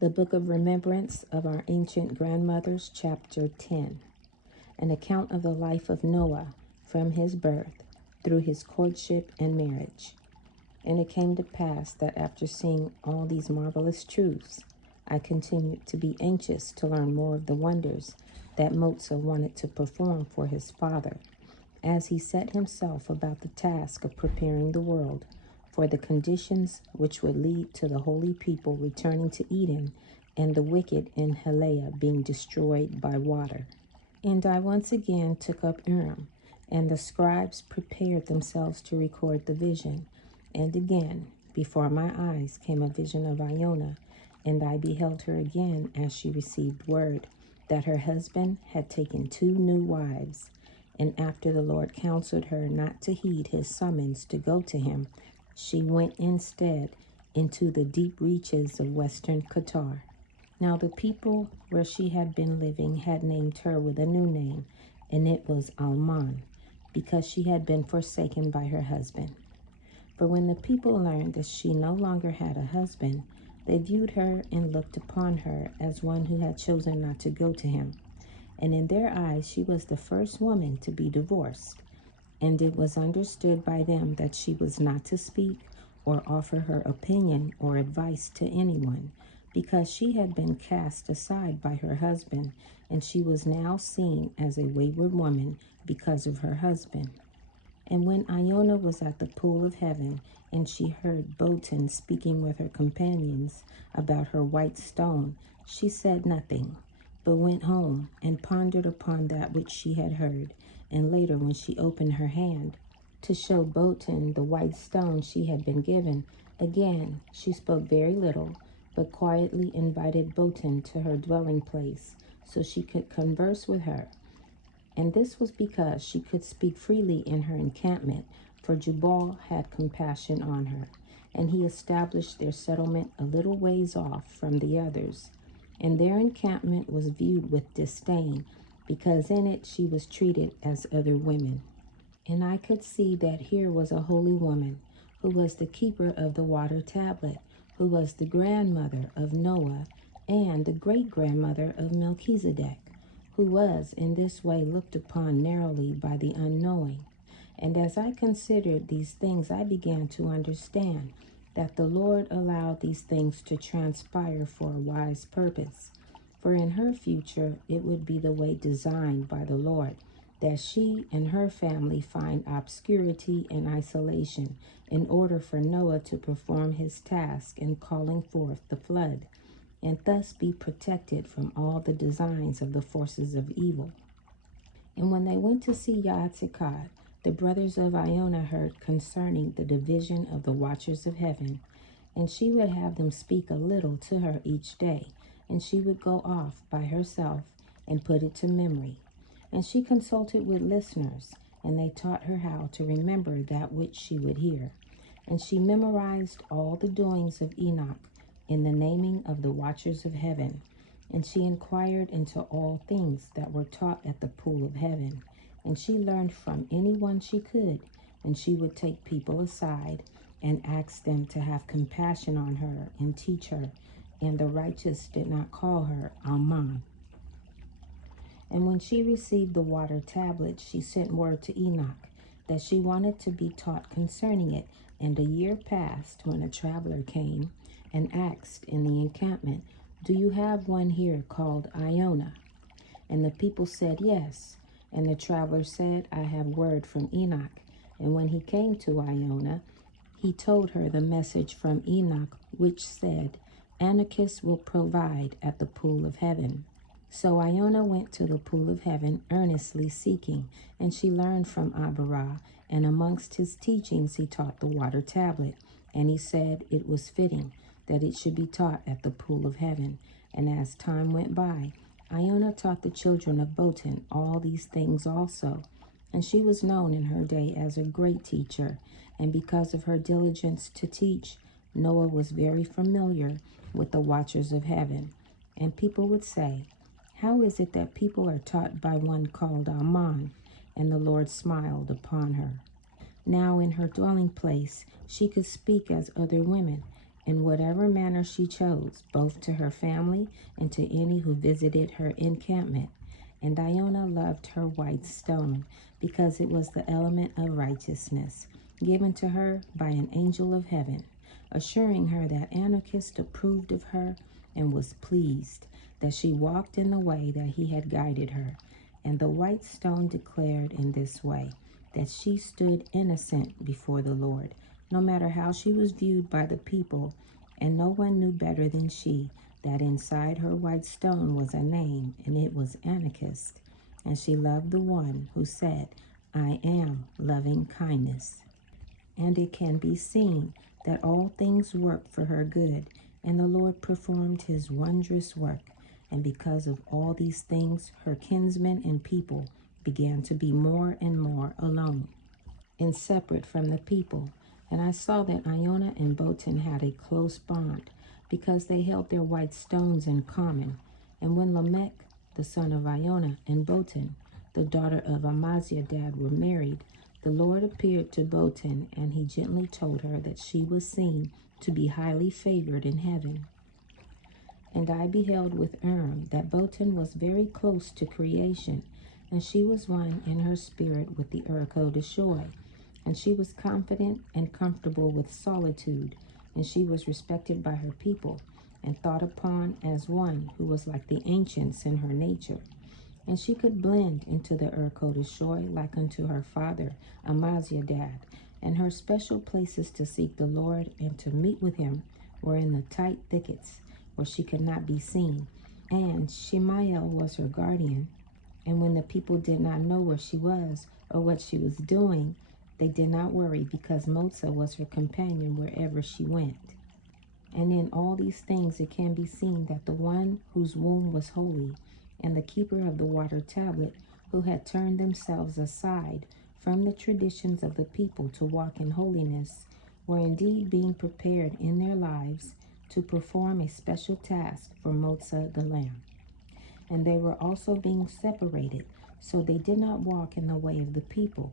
The Book of Remembrance of Our Ancient Grandmothers, Chapter 10. An account of the life of Noah from his birth through his courtship and marriage. And it came to pass that after seeing all these marvelous truths, I continued to be anxious to learn more of the wonders that Motsah wanted to perform for his father, as he set himself about the task of preparing the world for the conditions which would lead to the holy people returning to Eden and the wicked in Heleh being destroyed by water. And I once again took up Urim, and the scribes prepared themselves to record the vision. And again, before my eyes came a vision of Iona, and I beheld her again as she received word that her husband had taken 2 new wives. And after the Lord counseled her not to heed his summons to go to him, she went instead into the deep reaches of western Qatar. Now the people where she had been living had named her with a new name, and it was Alman, because she had been forsaken by her husband. For when the people learned that she no longer had a husband, they viewed her and looked upon her as one who had chosen not to go to him. And in their eyes she was the first woman to be divorced. And it was understood by them that she was not to speak or offer her opinion or advice to anyone, because she had been cast aside by her husband, and she was now seen as a wayward woman because of her husband. And when Iona was at the pool of heaven, and she heard Botan speaking with her companions about her white stone, she said nothing, but went home and pondered upon that which she had heard. And later, when she opened her hand to show Botan the white stone she had been given, again she spoke very little, but quietly invited Botan to her dwelling place so she could converse with her. And this was because she could speak freely in her encampment, for Jubal had compassion on her, and he established their settlement a little ways off from the others. And their encampment was viewed with disdain, because in it she was treated as other women. And I could see that here was a holy woman, who was the keeper of the water tablet, who was the grandmother of Noah and the great-grandmother of Melchizedek, who was in this way looked upon narrowly by the unknowing. And as I considered these things, I began to understand that the Lord allowed these things to transpire for a wise purpose. For in her future it would be the way designed by the Lord, that she and her family find obscurity and isolation in order for Noah to perform his task in calling forth the flood, and thus be protected from all the designs of the forces of evil. And when they went to see Yaatsekawd, the brothers of Iona heard concerning the division of the watchers of heaven, and she would have them speak a little to her each day, and she would go off by herself and put it to memory. And she consulted with listeners, and they taught her how to remember that which she would hear. And she memorized all the doings of Enoch in the naming of the watchers of heaven. And she inquired into all things that were taught at the pool of heaven. And she learned from anyone she could, and she would take people aside and ask them to have compassion on her and teach her. And the righteous did not call her Alman. And when she received the water tablet, she sent word to Enoch that she wanted to be taught concerning it. And a year passed when a traveler came and asked in the encampment, "Do you have one here called Iona?" And the people said, "Yes." And the traveler said, "I have word from Enoch." And when he came to Iona, he told her the message from Enoch, which said, "Anokeesed will provide at the pool of heaven." So Iona went to the pool of heaven, earnestly seeking, and she learned from Abarah, and amongst his teachings he taught the water tablet. And he said it was fitting that it should be taught at the pool of heaven. And as time went by, Iona taught the children of Botan all these things also. And she was known in her day as a great teacher, and because of her diligence to teach, Noah was very familiar with the watchers of heaven. And people would say, "How is it that people are taught by one called Alman?" And the Lord smiled upon her. Now in her dwelling place she could speak as other women, in whatever manner she chose, both to her family and to any who visited her encampment. And Iona loved her white stone, because it was the element of righteousness, given to her by an angel of heaven, assuring her that Anokeesed approved of her and was pleased, that she walked in the way that he had guided her. And the white stone declared in this way, that she stood innocent before the Lord, no matter how she was viewed by the people, and no one knew better than she that inside her white stone was a name, and it was Anokeesed. And she loved the one who said, I am loving kindness. And it can be seen that all things work for her good, and the Lord performed his wondrous work. And because of all these things, her kinsmen and people began to be more and more alone and separate from the people. And I saw that Iona and Botan had a close bond, because they held their white stones in common. And when Lamech, the son of Iona, and Botan, the daughter of Amazieddad, were married, the Lord appeared to Botan, and he gently told her that she was seen to be highly favored in heaven. And I beheld with that Botan was very close to creation, and she was one in her spirit with the Yaatsekawad. And she was confident and comfortable with solitude, and she was respected by her people, and thought upon as one who was like the ancients in her nature. And she could blend into the Yaatsekawad like unto her father Amazieddad, and her special places to seek the Lord and to meet with him were in the tight thickets, where she could not be seen. And Shemael was her guardian. And when the people did not know where she was or what she was doing, they did not worry, because Motsah was her companion wherever she went. And in all these things it can be seen that the one whose womb was holy, and the keeper of the water tablet, who had turned themselves aside from the traditions of the people to walk in holiness, were indeed being prepared in their lives to perform a special task for Motsah the Lamb. And they were also being separated, so they did not walk in the way of the people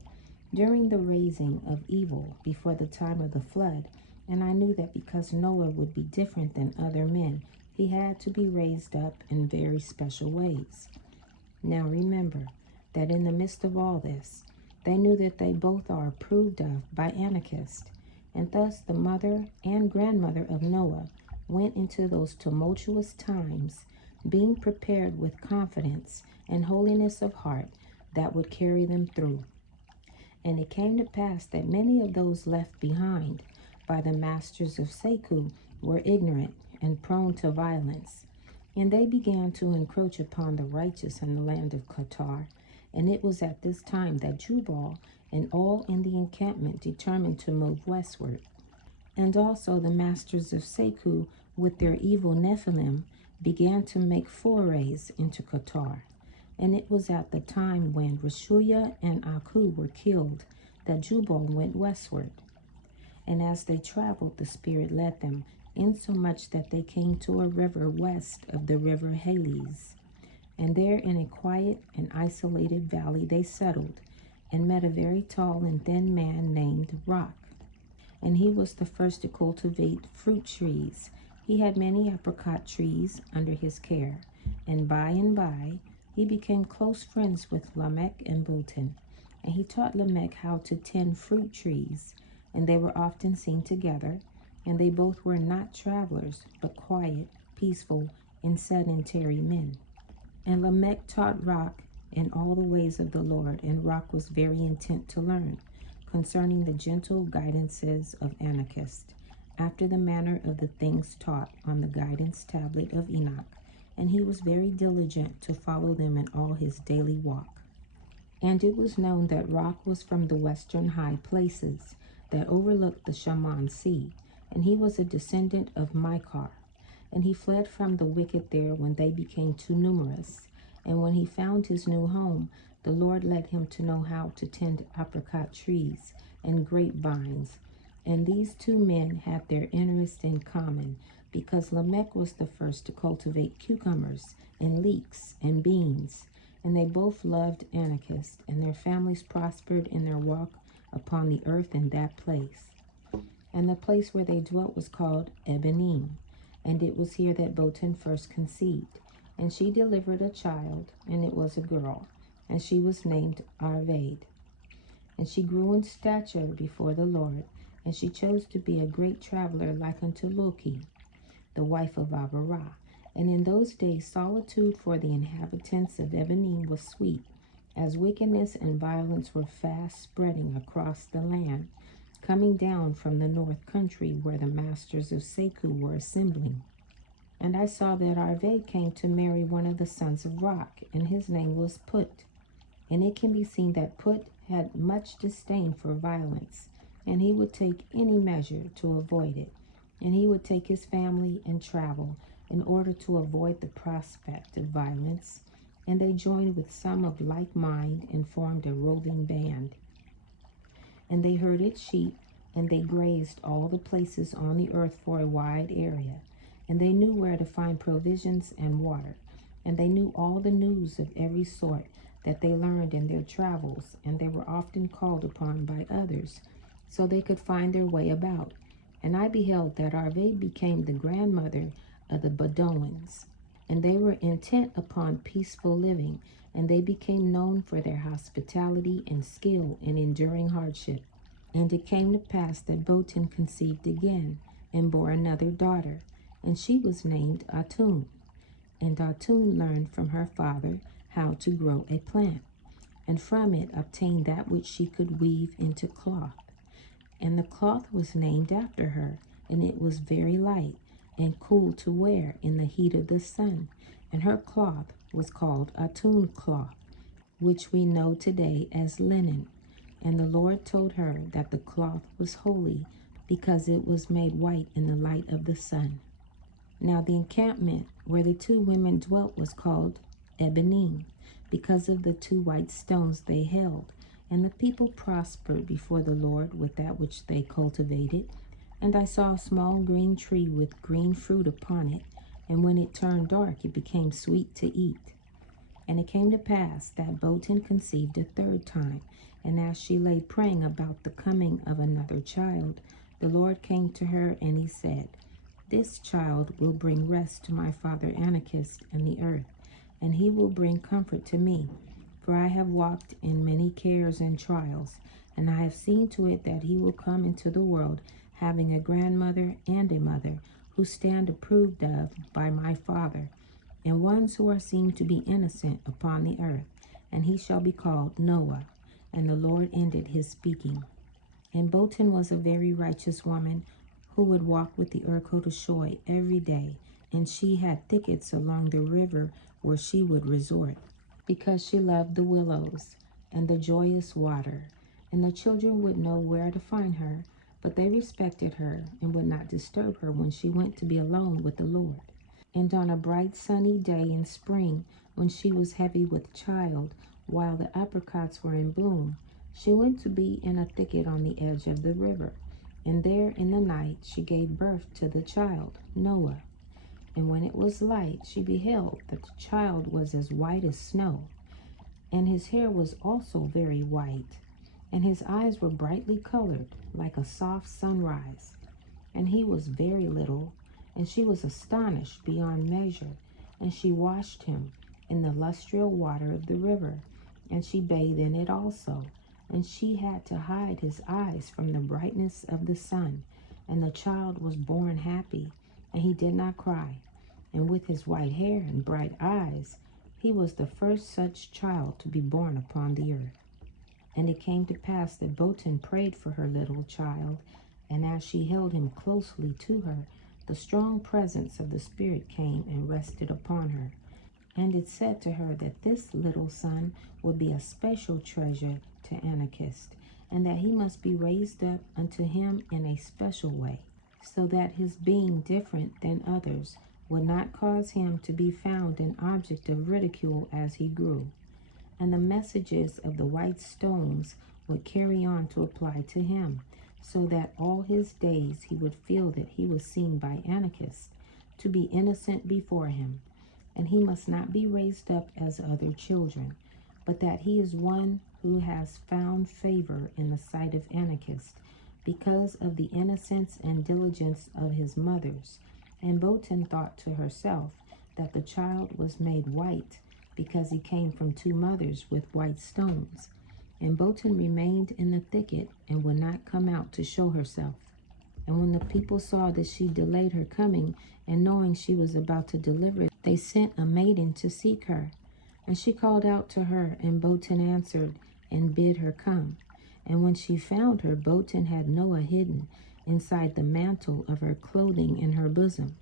during the raising of evil before the time of the flood. And I knew that because Noah would be different than other men, he had to be raised up in very special ways. Now remember that in the midst of all this, they knew that they both are approved of by Anokeesed. And thus the mother and grandmother of Noah went into those tumultuous times, being prepared with confidence and holiness of heart that would carry them through. And it came to pass that many of those left behind by the masters of Seku were ignorant and prone to violence. And they began to encroach upon the righteous in the land of Qatar. And it was at this time that Jubal and all in the encampment determined to move westward. And also the masters of Seku, with their evil Nephilim, began to make forays into Qatar. And it was at the time when Yashiyah and Aku were killed that Jubal went westward. And as they traveled, the Spirit led them, insomuch that they came to a river west of the river Hales. And there in a quiet and isolated valley they settled, and met a very tall and thin man named Rock. And he was the first to cultivate fruit trees. He had many apricot trees under his care. And by, he became close friends with Lamech and Botan. And he taught Lamech how to tend fruit trees, and they were often seen together. And they both were not travelers, but quiet, peaceful, and sedentary men. And Lamech taught Rock in all the ways of the Lord, and Rock was very intent to learn concerning the gentle guidances of Anokeesed, after the manner of the things taught on the guidance tablet of Enoch, and he was very diligent to follow them in all his daily walk. And it was known that Rock was from the western high places that overlooked the Shaman Sea, and he was a descendant of Micah. And he fled from the wicked there when they became too numerous. And when he found his new home, the Lord led him to know how to tend apricot trees and grapevines. And these two men had their interest in common, because Lamech was the first to cultivate cucumbers and leeks and beans. And they both loved Anokeesed, and their families prospered in their walk upon the earth in that place. And the place where they dwelt was called Ebenim. And it was here that Botan first conceived. And she delivered a child, and it was a girl. And she was named Arvade. And she grew in stature before the Lord. And she chose to be a great traveler like unto Loki, the wife of Abarah. And in those days solitude for the inhabitants of Ebenim was sweet, as wickedness and violence were fast spreading across the land, coming down from the north country where the masters of Seku were assembling. And I saw that Arvade came to marry one of the sons of Rock, and his name was Put. And it can be seen that Put had much disdain for violence, and he would take any measure to avoid it. And he would take his family and travel in order to avoid the prospect of violence. And they joined with some of like mind and formed a roving band. And they herded sheep, and they grazed all the places on the earth for a wide area. And they knew where to find provisions and water. And they knew all the news of every sort that they learned in their travels, and they were often called upon by others, so they could find their way about. And I beheld that Arvade became the grandmother of the Bedouins, and they were intent upon peaceful living, and they became known for their hospitality and skill in enduring hardship. And it came to pass that Botan conceived again, and bore another daughter, and she was named Atun. And Atun learned from her father how to grow a plant, and from it obtained that which she could weave into cloth. And the cloth was named after her, and it was very light and cool to wear in the heat of the sun. And her cloth was called Atun cloth, which we know today as linen. And the Lord told her that the cloth was holy, because it was made white in the light of the sun. Now the encampment where the two women dwelt was called Ebenim, because of the two white stones they held. And the people prospered before the Lord with that which they cultivated. And I saw a small green tree with green fruit upon it, and when it turned dark, it became sweet to eat. And it came to pass that Botan conceived a third time, and as she lay praying about the coming of another child, the Lord came to her, and he said, This child will bring rest to my father Anokeesed and the earth, and he will bring comfort to me. For I have walked in many cares and trials, and I have seen to it that he will come into the world having a grandmother and a mother who stand approved of by my father, and ones who are seen to be innocent upon the earth. And he shall be called Noah. And the Lord ended his speaking. And Botan was a very righteous woman who would walk with the Urkodashoi every day, and she had thickets along the river where she would resort, because she loved the willows and the joyous water. And the children would know where to find her, but they respected her and would not disturb her when she went to be alone with the Lord. And on a bright sunny day in spring, when she was heavy with child, while the apricots were in bloom, she went to be in a thicket on the edge of the river. And there in the night she gave birth to the child, Noah. And when it was light, she beheld that the child was as white as snow, and his hair was also very white, and his eyes were brightly colored like a soft sunrise. And he was very little, and she was astonished beyond measure. And she washed him in the lustrial water of the river, and she bathed in it also. And she had to hide his eyes from the brightness of the sun. And the child was born happy, and he did not cry. And with his white hair and bright eyes, he was the first such child to be born upon the earth. And it came to pass that Botan prayed for her little child, and as she held him closely to her, the strong presence of the Spirit came and rested upon her. And it said to her that this little son would be a special treasure to Anokeesed, and that he must be raised up unto him in a special way, so that his being different than others would not cause him to be found an object of ridicule as he grew. And the messages of the white stones would carry on to apply to him, so that all his days he would feel that he was seen by Anokeesed to be innocent before him. And he must not be raised up as other children, but that he is one who has found favor in the sight of Anokeesed, because of the innocence and diligence of his mothers. And Botan thought to herself that the child was made white because he came from two mothers with white stones. And Botan remained in the thicket and would not come out to show herself. And when the people saw that she delayed her coming, and knowing she was about to deliver, they sent a maiden to seek her. And she called out to her, and Botan answered and bid her come. And when she found her, Botan had Noah hidden inside the mantle of her clothing in her bosom.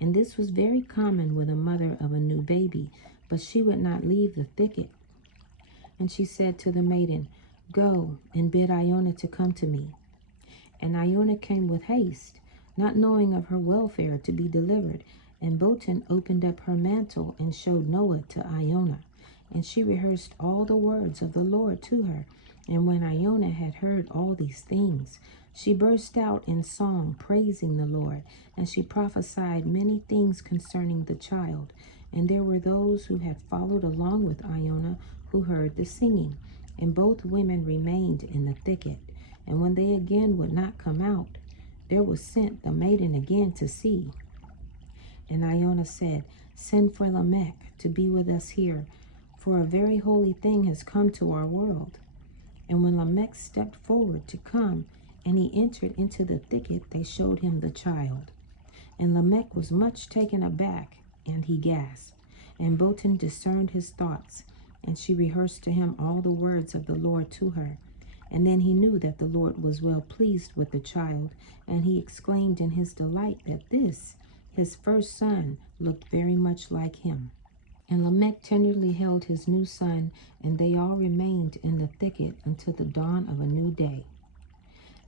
And this was very common with a mother of a new baby, but she would not leave the thicket. And she said to the maiden, "Go and bid Iona to come to me." And Iona came with haste, not knowing of her welfare to be delivered. And Botan opened up her mantle and showed Noah to Iona. And she rehearsed all the words of the Lord to her. And when Iona had heard all these things, she burst out in song, praising the Lord. And she prophesied many things concerning the child. And there were those who had followed along with Iona who heard the singing. And both women remained in the thicket. And when they again would not come out, there was sent the maiden again to see. And Iona said, "Send for Lamech to be with us here, for a very holy thing has come to our world." And when Lamech stepped forward to come, and he entered into the thicket, they showed him the child. And Lamech was much taken aback, and he gasped. And Botan discerned his thoughts, and she rehearsed to him all the words of the Lord to her. And then he knew that the Lord was well pleased with the child, and he exclaimed in his delight that this, his first son, looked very much like him. And Lamech tenderly held his new son, and they all remained in the thicket until the dawn of a new day.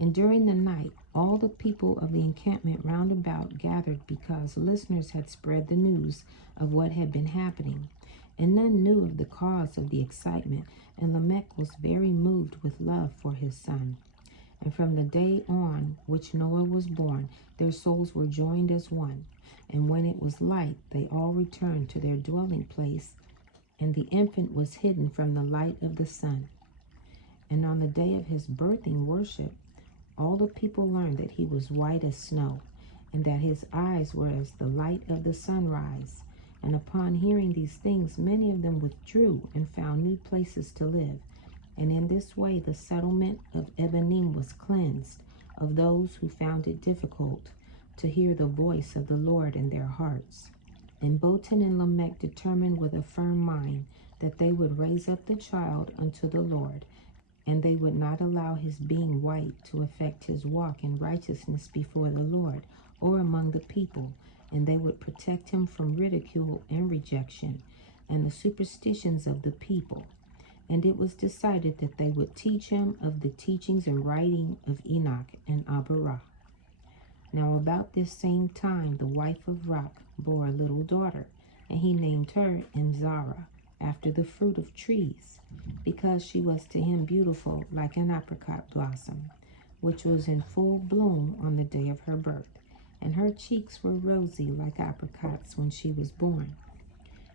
And during the night, all the people of the encampment round about gathered, because listeners had spread the news of what had been happening. And none knew of the cause of the excitement, and Lamech was very moved with love for his son. And from the day on which Noah was born, their souls were joined as one. And when it was light, they all returned to their dwelling place, and the infant was hidden from the light of the sun. And on the day of his birthing worship, all the people learned that he was white as snow, and that his eyes were as the light of the sunrise. And upon hearing these things, many of them withdrew and found new places to live. And in this way the settlement of Ebenim was cleansed of those who found it difficult to hear the voice of the Lord in their hearts. And Botan and Lamech determined with a firm mind that they would raise up the child unto the Lord, and they would not allow his being white to affect his walk in righteousness before the Lord or among the people, and they would protect him from ridicule and rejection and the superstitions of the people. And it was decided that they would teach him of the teachings and writing of Enoch and Aberah. Now about this same time the wife of Rock bore a little daughter, and he named her Imzara, after the fruit of trees, because she was to him beautiful like an apricot blossom, which was in full bloom on the day of her birth. And her cheeks were rosy like apricots when she was born.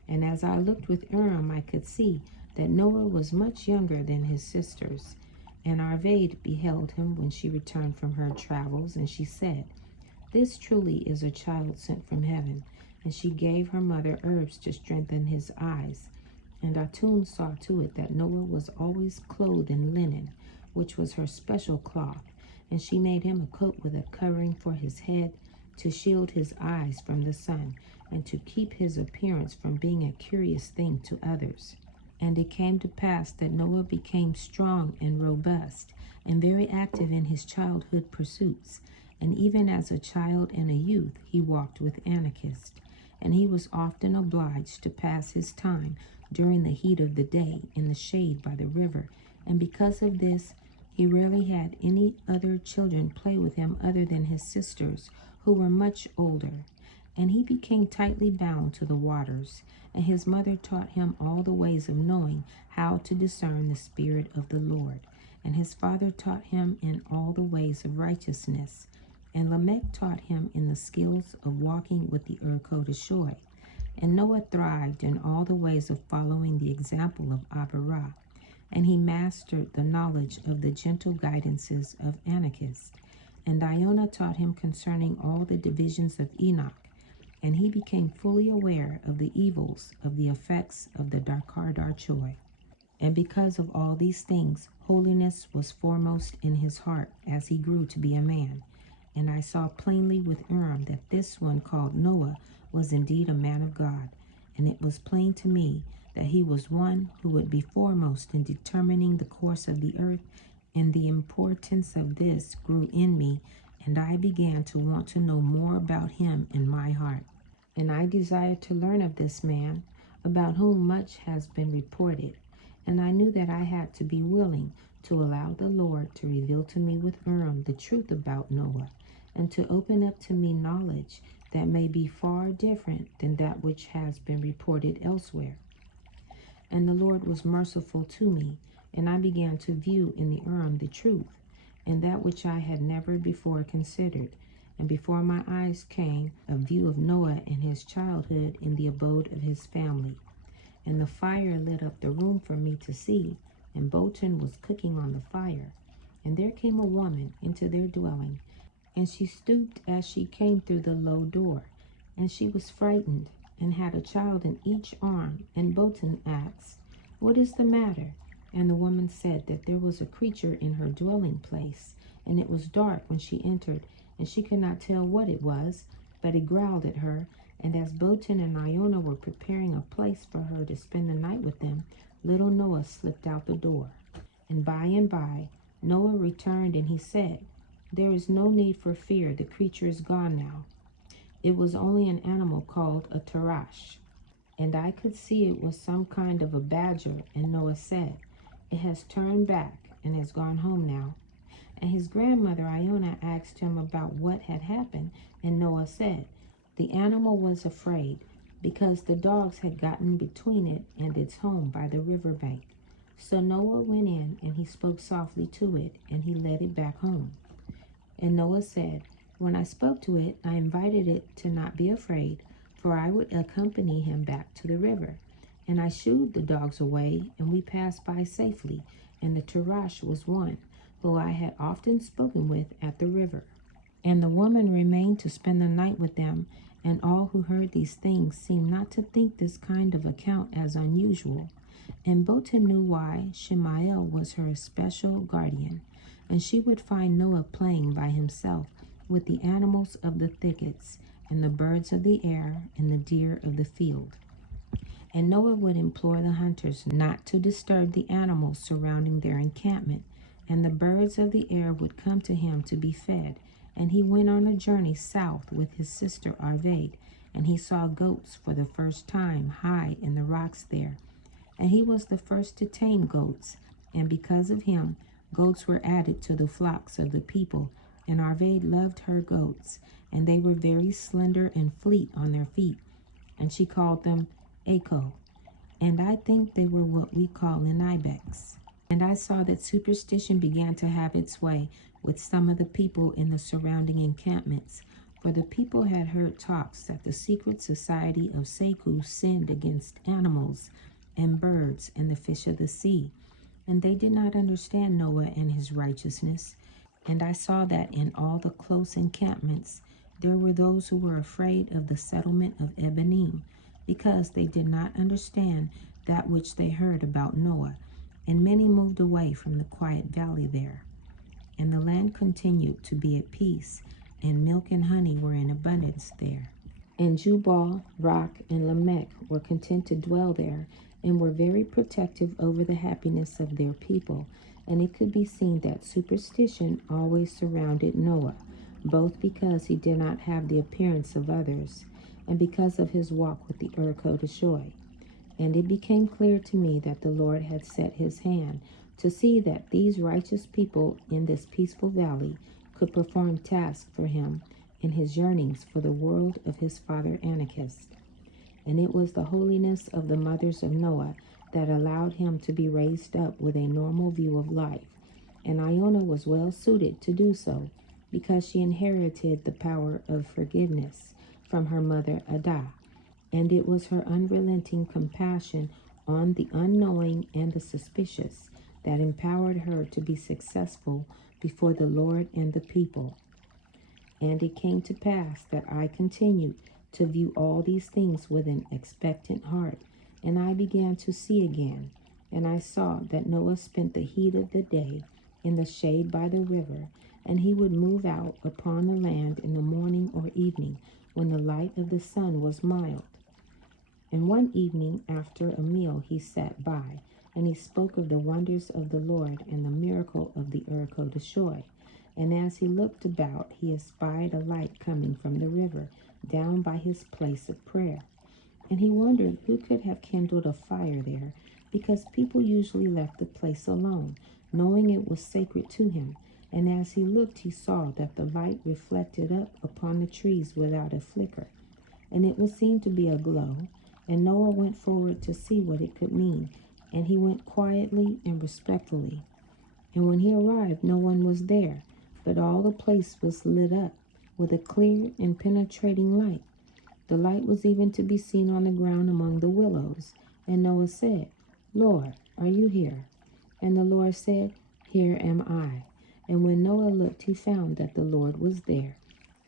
And as I looked with Urim, I could see that Noah was much younger than his sisters. And Arvade beheld him when she returned from her travels, and she said, "This truly is a child sent from heaven." And she gave her mother herbs to strengthen his eyes. And Atun saw to it that Noah was always clothed in linen, which was her special cloth. And she made him a coat with a covering for his head, to shield his eyes from the sun, and to keep his appearance from being a curious thing to others. And it came to pass that Noah became strong and robust, and very active in his childhood pursuits. And even as a child and a youth, he walked with Anokeesed. And he was often obliged to pass his time during the heat of the day in the shade by the river. And because of this, he rarely had any other children play with him other than his sisters, who were much older. And he became tightly bound to the waters, and his mother taught him all the ways of knowing how to discern the Spirit of the Lord. And his father taught him in all the ways of righteousness. And Lamech taught him in the skills of walking with the Urkodeshoy. And Noah thrived in all the ways of following the example of Aberah. And he mastered the knowledge of the gentle guidances of Anokeesed. And Iona taught him concerning all the divisions of Enoch, and he became fully aware of the evils of the effects of the Darkar Darchoy. And because of all these things, holiness was foremost in his heart as he grew to be a man. And I saw plainly with Urim that this one called Noah was indeed a man of God. And it was plain to me that he was one who would be foremost in determining the course of the earth, and the importance of this grew in me, and I began to want to know more about him in my heart. And I desired to learn of this man, about whom much has been reported. And I knew that I had to be willing to allow the Lord to reveal to me with Urim the truth about Noah, and to open up to me knowledge that may be far different than that which has been reported elsewhere. And the Lord was merciful to me, and I began to view in the Urim the truth, and that which I had never before considered. And before my eyes came a view of Noah in his childhood in the abode of his family. And the fire lit up the room for me to see, and Bolton was cooking on the fire. And there came a woman into their dwelling, and she stooped as she came through the low door, and she was frightened, and had a child in each arm. And Bolton asked, "What is the matter?" And the woman said that there was a creature in her dwelling place, and it was dark when she entered, and she could not tell what it was, but it growled at her. And as Bolton and Iona were preparing a place for her to spend the night with them, little Noah slipped out the door. And by, Noah returned, and he said, "There is no need for fear, the creature is gone now. It was only an animal called a tarash." And I could see it was some kind of a badger, and Noah said, "It has turned back and has gone home now." And his grandmother Iona asked him about what had happened, and Noah said, "The animal was afraid, because the dogs had gotten between it and its home by the river bank. So Noah went in, and he spoke softly to it, and he led it back home." And Noah said, "When I spoke to it, I invited it to not be afraid, for I would accompany him back to the river. And I shooed the dogs away, and we passed by safely, and the Tarash was one, who I had often spoken with at the river." And the woman remained to spend the night with them, and all who heard these things seemed not to think this kind of account as unusual. And Bolton knew why Shemael was her especial guardian, and she would find Noah playing by himself with the animals of the thickets, and the birds of the air, and the deer of the field. And Noah would implore the hunters not to disturb the animals surrounding their encampment, and the birds of the air would come to him to be fed. And he went on a journey south with his sister Arvade, and he saw goats for the first time high in the rocks there. And he was the first to tame goats, and because of him, goats were added to the flocks of the people. And Arvade loved her goats, and they were very slender and fleet on their feet, and she called them Echo, and I think they were what we call an ibex. And I saw that superstition began to have its way with some of the people in the surrounding encampments, for the people had heard talks that the secret society of Seku sinned against animals and birds and the fish of the sea, and they did not understand Noah and his righteousness. And I saw that in all the close encampments there were those who were afraid of the settlement of Ebenim, because they did not understand that which they heard about Noah, and many moved away from the quiet valley there. And the land continued to be at peace, and milk and honey were in abundance there. And Jubal, Rock, and Lamech were content to dwell there, and were very protective over the happiness of their people. And it could be seen that superstition always surrounded Noah, both because he did not have the appearance of others, and because of his walk with the Kodesh. And it became clear to me that the Lord had set his hand to see that these righteous people in this peaceful valley could perform tasks for him in his yearnings for the world of his father Anokeesed. And it was the holiness of the mothers of Noah that allowed him to be raised up with a normal view of life. And Iona was well suited to do so, because she inherited the power of forgiveness from her mother Adah. And it was her unrelenting compassion on the unknowing and the suspicious that empowered her to be successful before the Lord and the people. And it came to pass that I continued to view all these things with an expectant heart, and I began to see again. And I saw that Noah spent the heat of the day in the shade by the river, and he would move out upon the land in the morning or evening, when the light of the sun was mild. And one evening after a meal he sat by, and he spoke of the wonders of the Lord and the miracle of the Yaatsekawad. And as he looked about, he espied a light coming from the river, down by his place of prayer. And he wondered who could have kindled a fire there, because people usually left the place alone, knowing it was sacred to him. And as he looked, he saw that the light reflected up upon the trees without a flicker, and it was seen to be a glow. And Noah went forward to see what it could mean, and he went quietly and respectfully. And when he arrived, no one was there, but all the place was lit up with a clear and penetrating light. The light was even to be seen on the ground among the willows. And Noah said, Lord, are you here? And the Lord said, Here am I. And when Noah looked, he found that the Lord was there,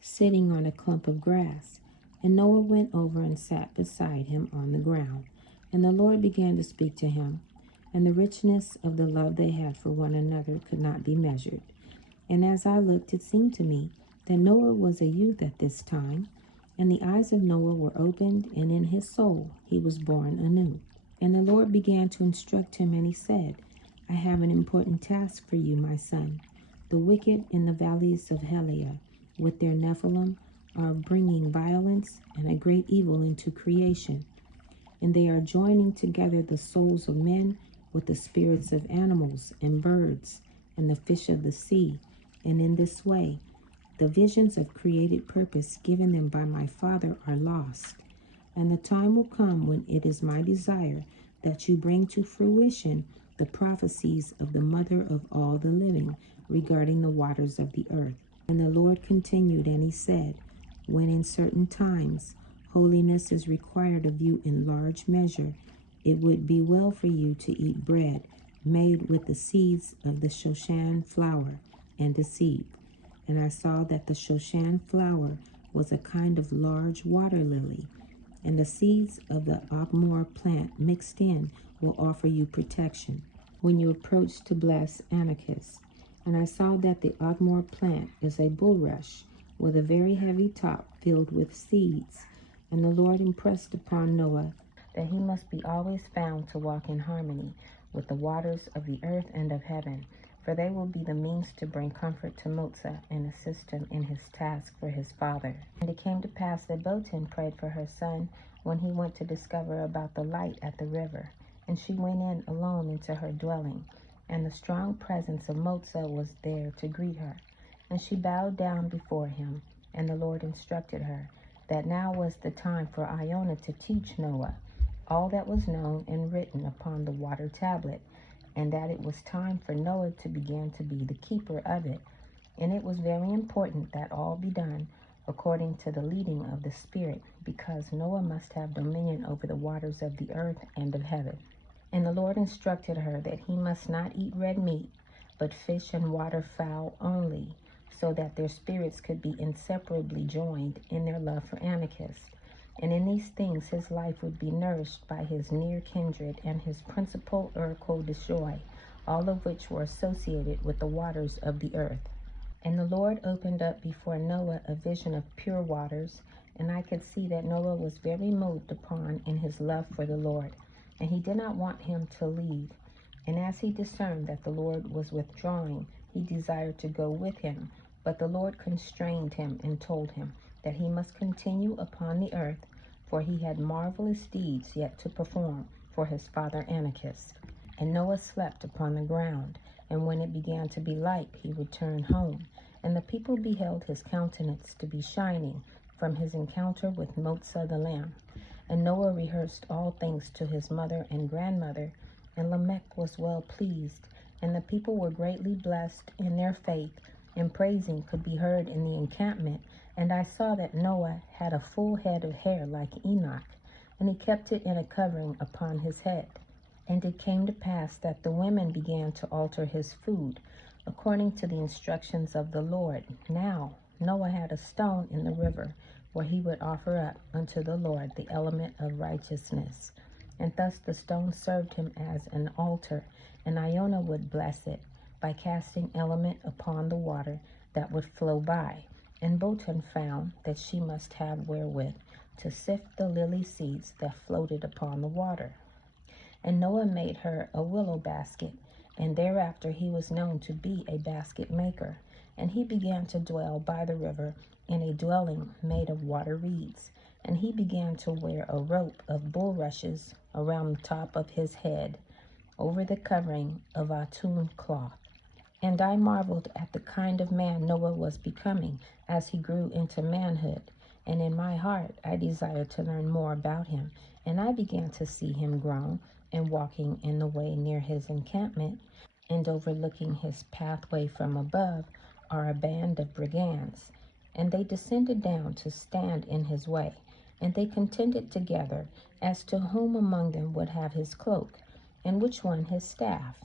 sitting on a clump of grass. And Noah went over and sat beside him on the ground. And the Lord began to speak to him, and the richness of the love they had for one another could not be measured. And as I looked, it seemed to me that Noah was a youth at this time, and the eyes of Noah were opened, and in his soul he was born anew. And the Lord began to instruct him, and he said, I have an important task for you, my son. The wicked in the valleys of Yahawahshi, with their Nephilim, are bringing violence and a great evil into creation. And they are joining together the souls of men with the spirits of animals and birds and the fish of the sea. And in this way, the visions of created purpose given them by my Father are lost. And the time will come when it is my desire that you bring to fruition the prophecies of the mother of all the living regarding the waters of the earth. And the Lord continued, and he said, when in certain times holiness is required of you in large measure, it would be well for you to eat bread made with the seeds of the Shoshan flower and the seed. And I saw that the Shoshan flower was a kind of large water lily, and the seeds of the ogmore plant mixed in will offer you protection when you approach to bless Anokeesed. And I saw that the ogmore plant is a bulrush with a very heavy top filled with seeds. And the Lord impressed upon Noah that he must be always found to walk in harmony with the waters of the earth and of heaven, for they will be the means to bring comfort to Motsah and assist him in his task for his father. And it came to pass that Botan prayed for her son when he went to discover about the light at the river. And she went in alone into her dwelling, and the strong presence of Motsah was there to greet her. And she bowed down before him, and the Lord instructed her that now was the time for Iona to teach Noah all that was known and written upon the water tablet, and that it was time for Noah to begin to be the keeper of it. And it was very important that all be done according to the leading of the Spirit, because Noah must have dominion over the waters of the earth and of heaven. And the Lord instructed her that he must not eat red meat, but fish and waterfowl only, so that their spirits could be inseparably joined in their love for Anokeesed. And in these things his life would be nourished by his near kindred and his principal Yaatsekawad, all of which were associated with the waters of the earth. And the Lord opened up before Noah a vision of pure waters, and I could see that Noah was very moved upon in his love for the Lord, and he did not want him to leave. And as he discerned that the Lord was withdrawing, he desired to go with him, but the Lord constrained him and told him that he must continue upon the earth, for he had marvelous deeds yet to perform for his father Anokeesed. And Noah slept upon the ground, and when it began to be light, he returned home. And the people beheld his countenance to be shining from his encounter with Motsah the lamb. And Noah rehearsed all things to his mother and grandmother, and Lamech was well pleased, and the people were greatly blessed in their faith, and praising could be heard in the encampment. And I saw that Noah had a full head of hair like Enoch, and he kept it in a covering upon his head. And it came to pass that the women began to alter his food, according to the instructions of the Lord. Now Noah had a stone in the river where he would offer up unto the Lord the element of righteousness. And thus the stone served him as an altar, and Iona would bless it by casting element upon the water that would flow by. And Botan found that she must have wherewith to sift the lily seeds that floated upon the water. And Noah made her a willow basket, and thereafter he was known to be a basket maker. And he began to dwell by the river in a dwelling made of water reeds. And he began to wear a rope of bulrushes around the top of his head, over the covering of atun cloth. And I marveled at the kind of man Noah was becoming as he grew into manhood. And in my heart I desired to learn more about him. And I began to see him grown and walking in the way near his encampment, and overlooking his pathway from above are a band of brigands. And they descended down to stand in his way. And they contended together as to whom among them would have his cloak, and which one his staff.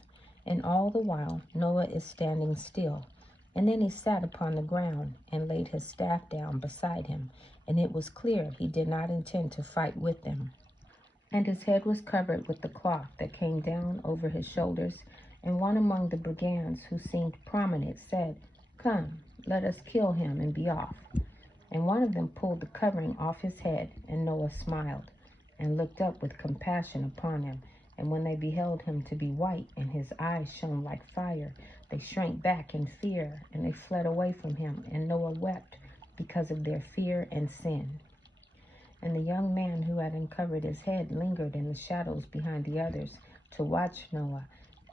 And all the while Noah is standing still. And then he sat upon the ground and laid his staff down beside him. And it was clear he did not intend to fight with them. And his head was covered with the cloth that came down over his shoulders. And one among the brigands, who seemed prominent, said, "Come, let us kill him and be off." And one of them pulled the covering off his head, and Noah smiled, and looked up with compassion upon him. And when they beheld him to be white, and his eyes shone like fire, they shrank back in fear, and they fled away from him. And Noah wept because of their fear and sin. And the young man who had uncovered his head lingered in the shadows behind the others to watch Noah.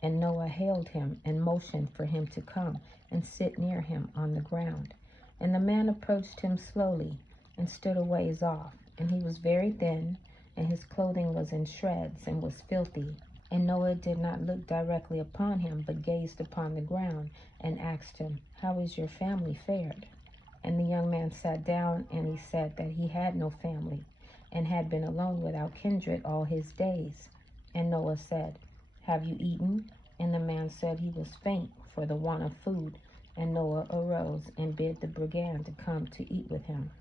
And Noah hailed him and motioned for him to come and sit near him on the ground. And the man approached him slowly and stood a ways off. And he was very thin, and his clothing was in shreds and was filthy. And Noah did not look directly upon him, but gazed upon the ground and asked him, "How is your family fared?" And the young man sat down, and he said that he had no family, and had been alone without kindred all his days. And Noah said, "Have you eaten?" And the man said he was faint for the want of food. And Noah arose and bid the brigand to come to eat with him.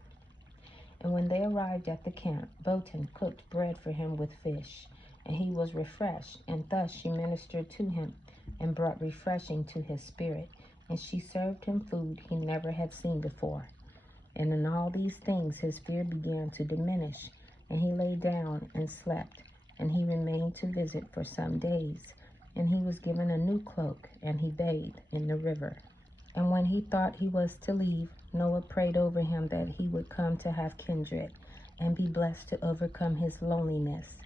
And when they arrived at the camp, Botan cooked bread for him with fish, and he was refreshed. And thus she ministered to him, and brought refreshing to his spirit. And she served him food he never had seen before. And in all these things his fear began to diminish, and he lay down and slept. And he remained to visit for some days. And he was given a new cloak, and he bathed in the river. And when he thought he was to leave, Noah prayed over him that he would come to have kindred, and be blessed to overcome his loneliness.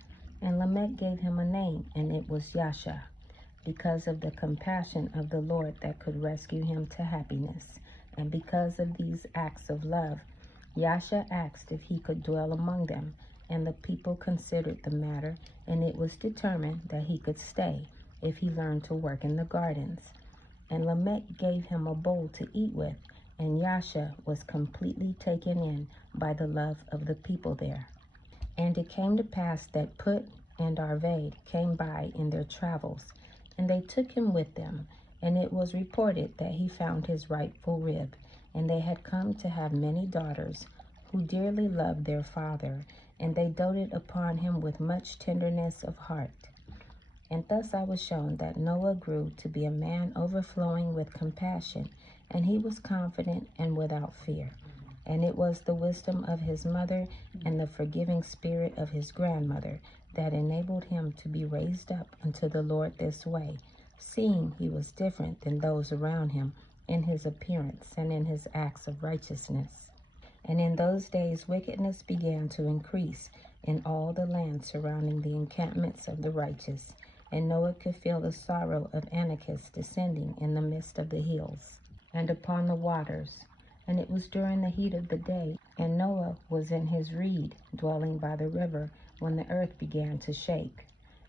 And Lamech gave him a name, and it was Yashiyah, because of the compassion of the Lord that could rescue him to happiness. And because of these acts of love, Yashiyah asked if he could dwell among them. And the people considered the matter, and it was determined that he could stay if he learned to work in the gardens. And Lamech gave him a bowl to eat with, and Yashiyah was completely taken in by the love of the people there. And it came to pass that Put and Arvad came by in their travels, and they took him with them. And it was reported that he found his rightful rib, and they had come to have many daughters, who dearly loved their father, and they doted upon him with much tenderness of heart. And thus I was shown that Noah grew to be a man overflowing with compassion, and he was confident and without fear. And it was the wisdom of his mother and the forgiving spirit of his grandmother that enabled him to be raised up unto the Lord this way, seeing he was different than those around him in his appearance and in his acts of righteousness. And in those days wickedness began to increase in all the land surrounding the encampments of the righteous. And Noah could feel the sorrow of Anokeesed descending in the midst of the hills and upon the waters. And it was during the heat of the day, and Noah was in his reed, dwelling by the river, when the earth began to shake.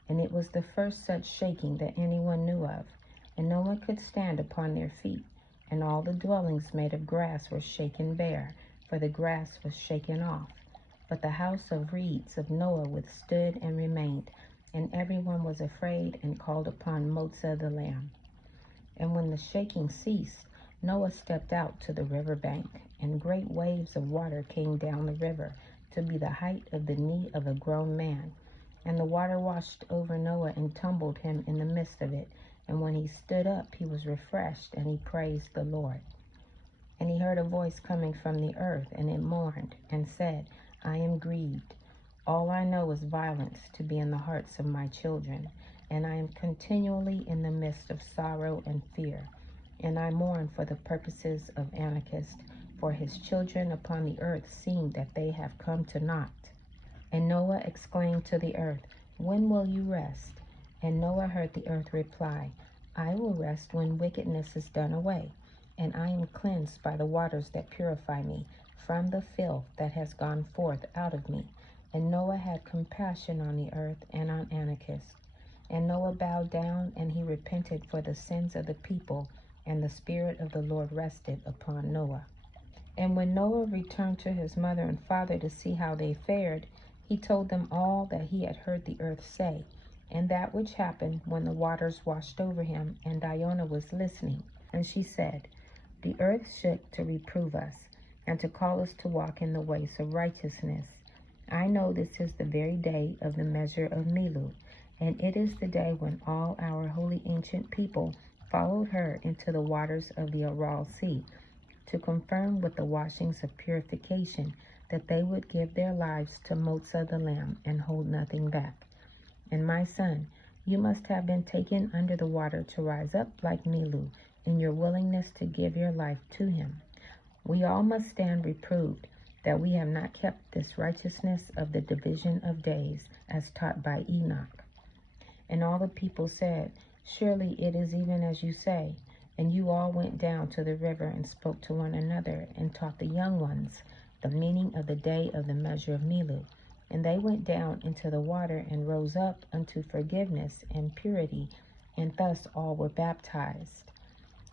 And it was the first such shaking that anyone knew of. And no one could stand upon their feet. And all the dwellings made of grass were shaken bare, for the grass was shaken off. But the house of reeds of Noah withstood and remained. And everyone was afraid and called upon Motsah the Lamb. And when the shaking ceased, Noah stepped out to the river bank, and great waves of water came down the river to be the height of the knee of a grown man. And the water washed over Noah and tumbled him in the midst of it. And when he stood up, he was refreshed, and he praised the Lord. And he heard a voice coming from the earth, and it mourned and said, I am grieved. All I know is violence to be in the hearts of my children, and I am continually in the midst of sorrow and fear. And I mourn for the purposes of Anokeesed, for his children upon the earth seem that they have come to naught. And Noah exclaimed to the earth, When will you rest? And Noah heard the earth reply, I will rest when wickedness is done away, and I am cleansed by the waters that purify me from the filth that has gone forth out of me. And Noah had compassion on the earth and on Anokeesed. And Noah bowed down, and he repented for the sins of the people, and the Spirit of the Lord rested upon Noah. And when Noah returned to his mother and father to see how they fared, he told them all that he had heard the earth say, and that which happened when the waters washed over him, and Diana was listening. And she said, The earth shook to reprove us, and to call us to walk in the ways of righteousness. I know this is the very day of the measure of Milu, and it is the day when all our holy ancient people followed her into the waters of the Aral Sea, to confirm with the washings of purification that they would give their lives to Motsah the Lamb and hold nothing back. And my son, you must have been taken under the water to rise up like Milu in your willingness to give your life to him. We all must stand reproved that we have not kept this righteousness of the division of days as taught by Enoch. And all the people said, Surely it is even as you say. And you all went down to the river and spoke to one another and taught the young ones the meaning of the day of the measure of Milu. And they went down into the water and rose up unto forgiveness and purity, and thus all were baptized.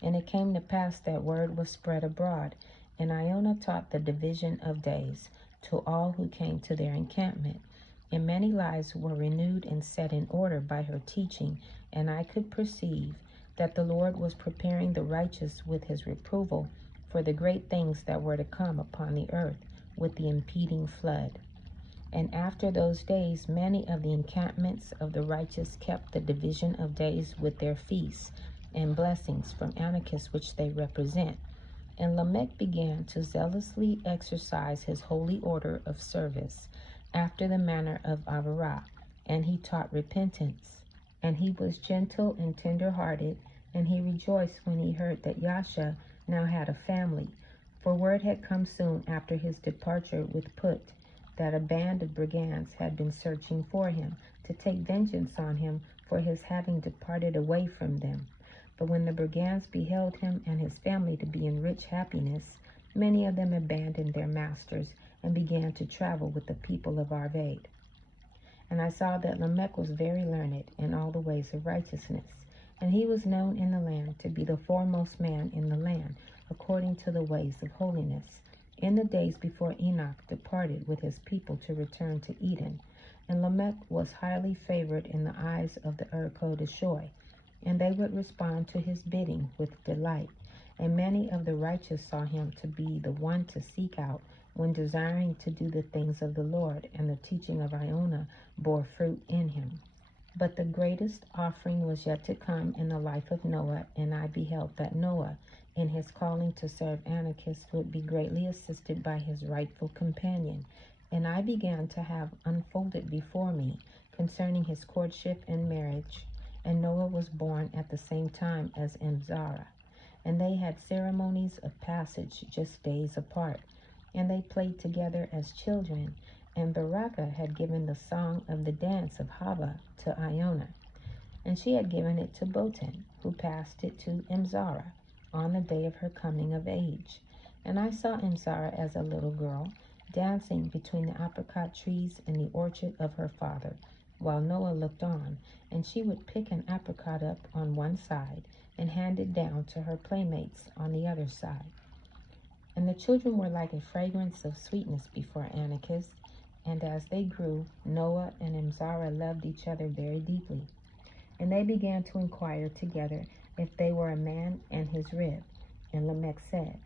And it came to pass that word was spread abroad, and Iona taught the division of days to all who came to their encampment. And many lives were renewed and set in order by her teaching, and I could perceive that the Lord was preparing the righteous with his reproval for the great things that were to come upon the earth with the impending flood. And after those days, many of the encampments of the righteous kept the division of days with their feasts and blessings from Anokeesed which they represent. And Lamech began to zealously exercise his holy order of service after the manner of Avarah, and he taught repentance. And he was gentle and tender-hearted, and he rejoiced when he heard that Yashiyah now had a family. For word had come soon after his departure with Put, that a band of brigands had been searching for him, to take vengeance on him for his having departed away from them. But when the brigands beheld him and his family to be in rich happiness, many of them abandoned their masters and began to travel with the people of Arvad. And I saw that Lamech was very learned in all the ways of righteousness, and he was known in the land to be the foremost man in the land, according to the ways of holiness, in the days before Enoch departed with his people to return to Eden. And Lamech was highly favored in the eyes of the Urkodeshoy, and they would respond to his bidding with delight. And many of the righteous saw him to be the one to seek out when desiring to do the things of the Lord, and the teaching of Iona bore fruit in him. But the greatest offering was yet to come in the life of Noah, and I beheld that Noah, in his calling to serve Anokeesed, would be greatly assisted by his rightful companion. And I began to have unfolded before me concerning his courtship and marriage. And Noah was born at the same time as Imzara. And they had ceremonies of passage just days apart. And they played together as children. And Baraka had given the song of the dance of Chavah to Iona. And she had given it to Botan, who passed it to Imzara on the day of her coming of age. And I saw Imzara as a little girl, dancing between the apricot trees in the orchard of her father, while Noah looked on, and she would pick an apricot up on one side and hand it down to her playmates on the other side. And the children were like a fragrance of sweetness before Anokeesed, and as they grew, Noah and Imzara loved each other very deeply. And they began to inquire together if they were a man and his rib. And Lamech said,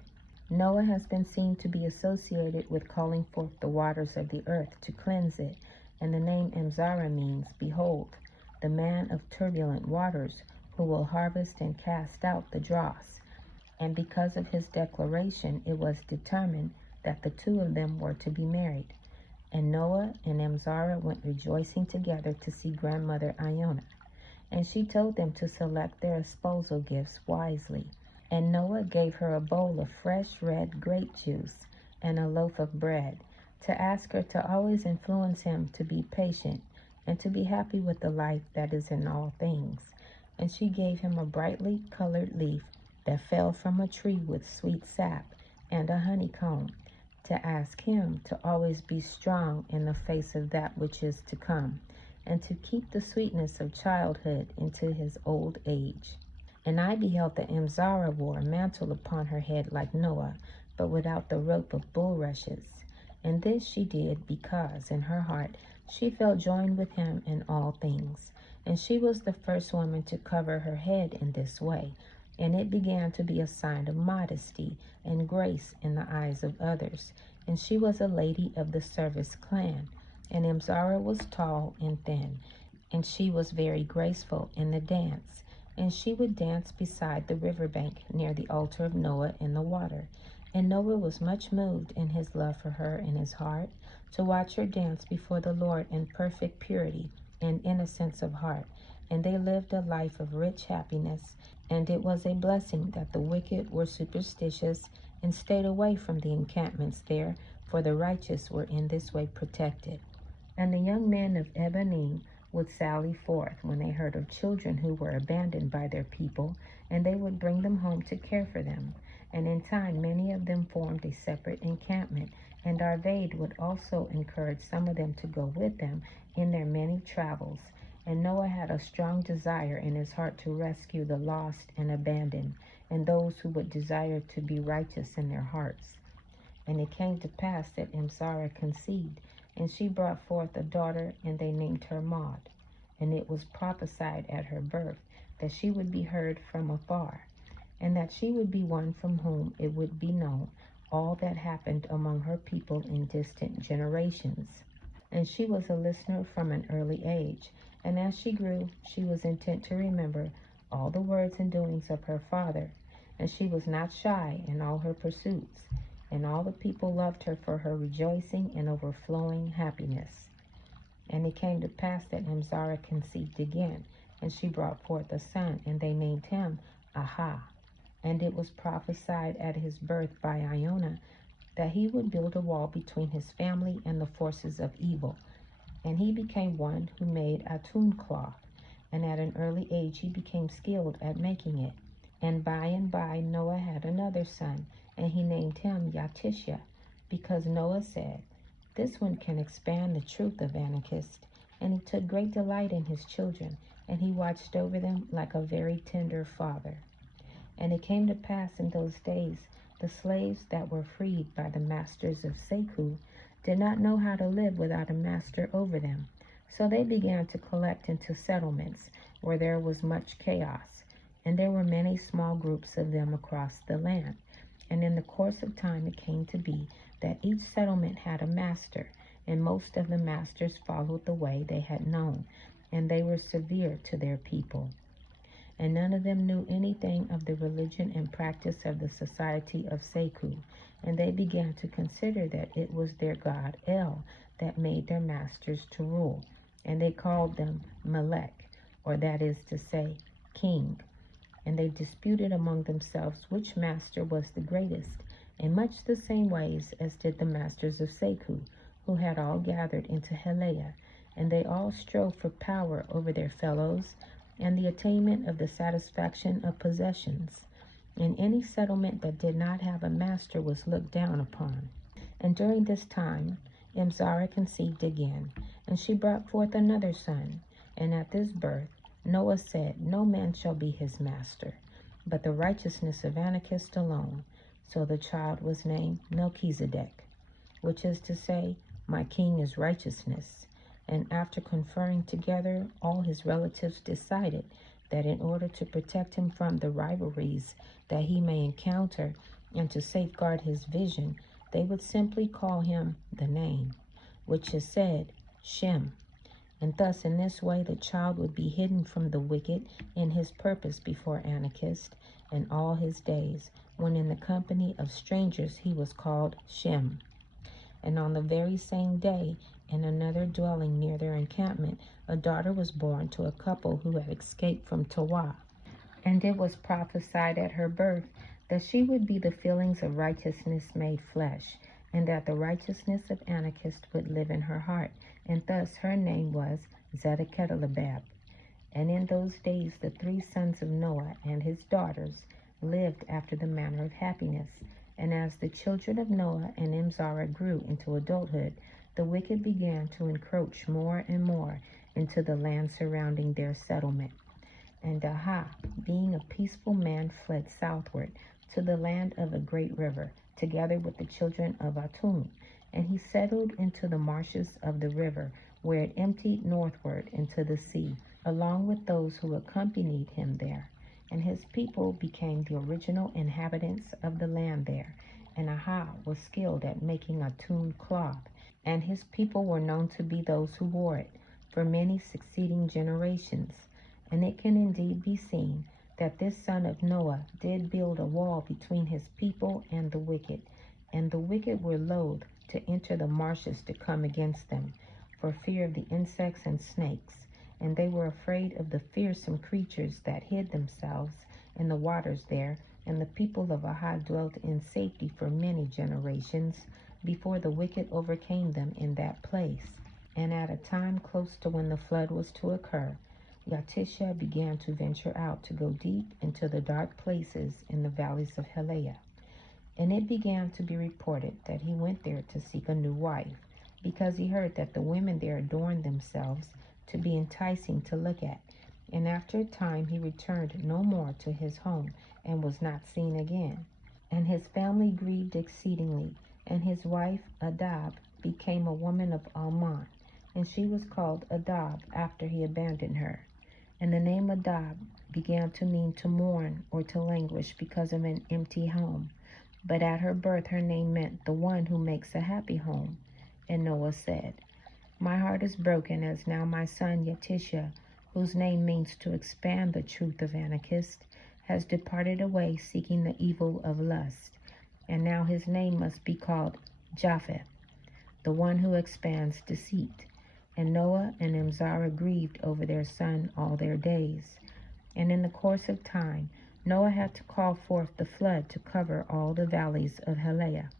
Noah has been seen to be associated with calling forth the waters of the earth to cleanse it, and the name Emzara means, Behold, the man of turbulent waters, who will harvest and cast out the dross. And because of his declaration, it was determined that the two of them were to be married. And Noah and Emzara went rejoicing together to see grandmother Iona. And she told them to select their esposal gifts wisely. And Noah gave her a bowl of fresh red grape juice and a loaf of bread, to ask her to always influence him to be patient and to be happy with the life that is in all things. And she gave him a brightly colored leaf that fell from a tree with sweet sap and a honeycomb, to ask him to always be strong in the face of that which is to come, and to keep the sweetness of childhood into his old age. And I beheld that Emzara wore a mantle upon her head like Noah, but without the rope of bulrushes. And this she did because in her heart she felt joined with him in all things. And she was the first woman to cover her head in this way. And it began to be a sign of modesty and grace in the eyes of others. And she was a lady of the service clan. And Emzara was tall and thin, and she was very graceful in the dance. And she would dance beside the riverbank near the altar of Noah in the water. And Noah was much moved in his love for her in his heart, to watch her dance before the Lord in perfect purity and innocence of heart. And they lived a life of rich happiness. And it was a blessing that the wicked were superstitious and stayed away from the encampments there, for the righteous were in this way protected. And the young men of Ebenim would sally forth when they heard of children who were abandoned by their people, and they would bring them home to care for them. And in time many of them formed a separate encampment, and Arvade would also encourage some of them to go with them in their many travels. And Noah had a strong desire in his heart to rescue the lost and abandoned, and those who would desire to be righteous in their hearts. And it came to pass that Emzara conceived, and she brought forth a daughter, and they named her Maud. And it was prophesied at her birth that she would be heard from afar, and that she would be one from whom it would be known all that happened among her people in distant generations. And she was a listener from an early age, and as she grew, she was intent to remember all the words and doings of her father, and she was not shy in all her pursuits. And all the people loved her for her rejoicing and overflowing happiness. And it came to pass that Emzara conceived again, and she brought forth a son, and they named him Aha. And it was prophesied at his birth by Iona that he would build a wall between his family and the forces of evil. And he became one who made atun cloth, and at an early age he became skilled at making it. And by Noah had another son, and he named him Yatishya, because Noah said, This one can expand the truth of Anokeesed. And he took great delight in his children, and he watched over them like a very tender father. And it came to pass in those days, the slaves that were freed by the masters of Seku did not know how to live without a master over them. So they began to collect into settlements where there was much chaos, and there were many small groups of them across the land. And in the course of time it came to be that each settlement had a master, and most of the masters followed the way they had known, and they were severe to their people. And none of them knew anything of the religion and practice of the society of Seku, and they began to consider that it was their god El that made their masters to rule, and they called them Melech, or that is to say, king. And they disputed among themselves which master was the greatest, in much the same ways as did the masters of Seku, who had all gathered into Helea, and they all strove for power over their fellows, and the attainment of the satisfaction of possessions. And any settlement that did not have a master was looked down upon. And during this time Emzara conceived again, and she brought forth another son. And at this birth Noah said, No man shall be his master, but the righteousness of Anokeesed alone. So the child was named Melchizedek, which is to say, My king is righteousness. And after conferring together, all his relatives decided that in order to protect him from the rivalries that he may encounter and to safeguard his vision, they would simply call him the name, which is said, Shem. And thus in this way the child would be hidden from the wicked in his purpose before Anokeesed and all his days, when in the company of strangers he was called Shem. And on the very same day, in another dwelling near their encampment, a daughter was born to a couple who had escaped from Chavah. And it was prophesied at her birth that she would be the feelings of righteousness made flesh, and that the righteousness of Anokeesed would live in her heart, and thus her name was Zedeketelebab. And in those days the 3 sons of Noah and his daughters lived after the manner of happiness. And as the children of Noah and Imzara grew into adulthood, the wicked began to encroach more and more into the land surrounding their settlement. And Aha, being a peaceful man, fled southward to the land of a great river, together with the children of Atum. And he settled into the marshes of the river, where it emptied northward into the sea, along with those who accompanied him there. And his people became the original inhabitants of the land there. And Aha was skilled at making Atum cloth, and his people were known to be those who wore it for many succeeding generations. And it can indeed be seen that this son of Noah did build a wall between his people and the wicked. And the wicked were loath to enter the marshes to come against them, for fear of the insects and snakes. And they were afraid of the fearsome creatures that hid themselves in the waters there. And the people of Aha dwelt in safety for many generations before the wicked overcame them in that place. And at a time close to when the flood was to occur, Yatishya began to venture out to go deep into the dark places in the valleys of Halim. And it began to be reported that he went there to seek a new wife, because he heard that the women there adorned themselves to be enticing to look at. And after a time he returned no more to his home, and was not seen again. And his family grieved exceedingly, and his wife Adab became a woman of Almon, and she was called Adab after he abandoned her. And the name Adab began to mean to mourn or to languish because of an empty home. But at her birth her name meant the one who makes a happy home. And Noah said, My heart is broken, as now my son Yatishya, whose name means to expand the truth of Anokeesed, has departed away seeking the evil of lust. And now his name must be called Japeth, the one who expands deceit. And Noah and Imzara grieved over their son all their days. And in the course of time, Noah had to call forth the flood to cover all the valleys of Halim,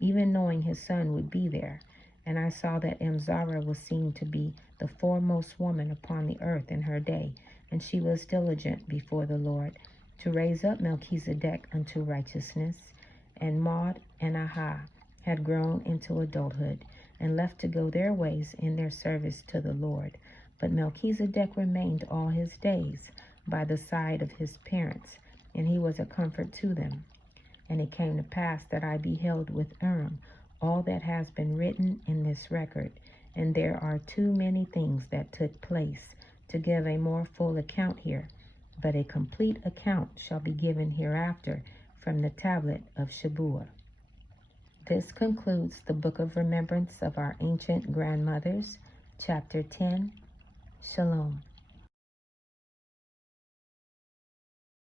even knowing his son would be there. And I saw that Imzara was seen to be the foremost woman upon the earth in her day, and she was diligent before the Lord to raise up Melchizedek unto righteousness. And Maud and Aha had grown into adulthood, and left to go their ways in their service to the Lord. But Melchizedek remained all his days by the side of his parents, and he was a comfort to them. And it came to pass that I beheld with Urim all that has been written in this record, and there are too many things that took place to give a more full account here, but a complete account shall be given hereafter from the tablet of Shabuah. This concludes the Book of Remembrance of our Ancient Grandmothers, Chapter 10. Shalom.